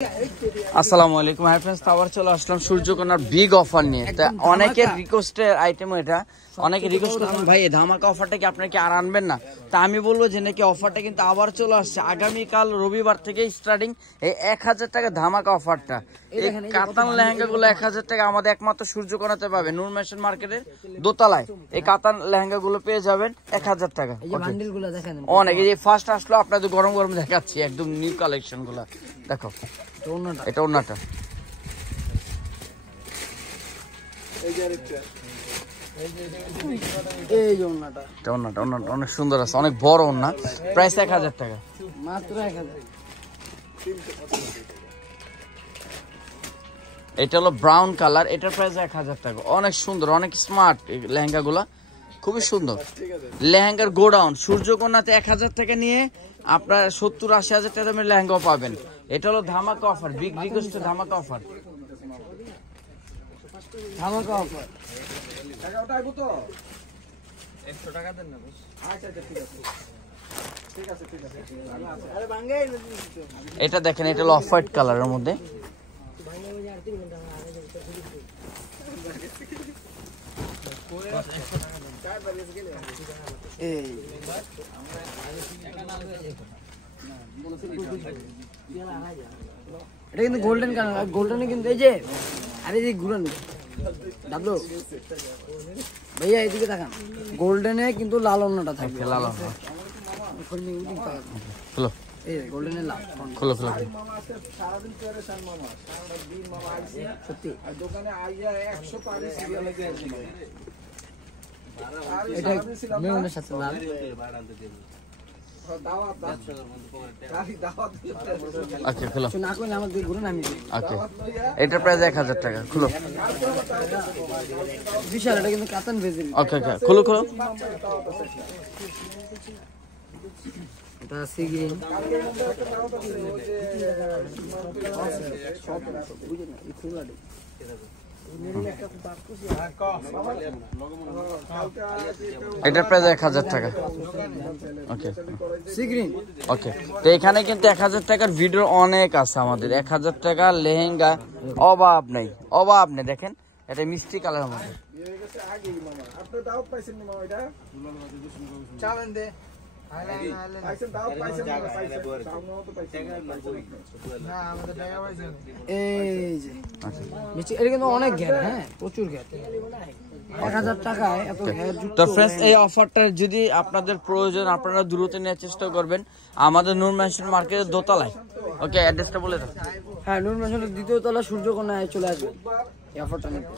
আসসালামু আলাইকুম high friends, আবার চলে আসলাম সূর্যকন্যার বিগ অফার নিয়ে। তা অনেকের রিকোয়েস্টের আইটেম এটা, অনেকে রিকোয়েস্ট করছেন ভাই এই ধামাকা অফারটা কি আপনারা কি আর আনবেন না? তা আমি বলবো যে নাকি অফারটা কিন্তু আবার চলে আসছে আগামীকাল রবিবার থেকে স্টার্টিং এই 1000 টাকা ধামাকা অফারটা। এই কাতান লেহেঙ্গাগুলো 1000 টাকা আমাদের একমাত্র সূর্যকন্যাতে পাবে, নূর মেশন মার্কেটের দোতলায়। এই কাতান লেহেঙ্গাগুলো পেয়ে যাবেন 1000 টাকা। অনেক এই ফার্স্ট আসলো আপনাদের গরম গরম দেখাচ্ছি, একদম নিউ কালেকশন গুলা দেখো। এটা ওন্নাটা, অনেক সুন্দর আছে, অনেক বড় ওন্না। প্রাইস 1000 টাকা মাত্র। 1000। এটা হলো ব্রাউন কালার, এটার প্রাইস 1000 টাকা। অনেক সুন্দর, অনেক স্মার্ট লেহেঙ্গা গুলা, খুবই সুন্দর। লেহেঙ্গার গোডাউন সূর্যকন্যাতে 1000 টাকা নিয়ে আপনার 70-80 হাজার টাকা দামের লেহেঙ্গাও পাবেন। এটা হলো ধামাকা অফার, বিগ রিকোয়েস্ট ধামাকা অফার। ধামাকা অফার এটা দেখেন, এটা হলো অফ হোয়াইট কালারের মধ্যে। এটা কিন্তু গোল্ডেন কালার, গোল্ডেনে কিন্তু এই যে আরে যে ঘুরান ডাবলো ভাইয়া এইদিকে তাকান, গোল্ডেনে কিন্তু লাল ওন্নাটা থাকে। লাল খোলো, এই গোল্ডেনে লাল খোলো খোলো। সত্যি এটা মেরুনের সাথে লাল। ওকে খোলো। না কইলে আমাদের ঘুরে নামি। ওকে, এটার প্রাইস 1000 টাকা। খোলো। বিশাল, এটা কিন্তু কাতান ভেজেল। ওকে ওকে, খোলো খোলো। এটা সি গ্রিন। এটার প্রাইস 1000 টাকা। ওকে সি গ্রিন। ওকে, তো এখানে কিন্তু 1000 টাকার ভিডিও অনেক আছে আমাদের। 1000 টাকার লেহেঙ্গা অভাব নেই, অভাব নেই। দেখেন এটা মিষ্টি কালারের মধ্যে। অনেক ঘের, হ্যাঁ প্রচুর ঘের। 1000 টাকায় এত ঘের। তো फ्रेंड्स, এই অফারটা যদি আপনাদের প্রয়োজন আপনারা দ্রুত নেওয়ার চেষ্টা করবেন আমাদের নূর মেশন মার্কেটের দোতলায়। ওকে, অ্যাড্রেসটা বলে দাও। হ্যাঁ, নূর মেশনের দ্বিতীয় তলা সূর্যকন্যায় চলে আসবেন এই অফারটা নিতে।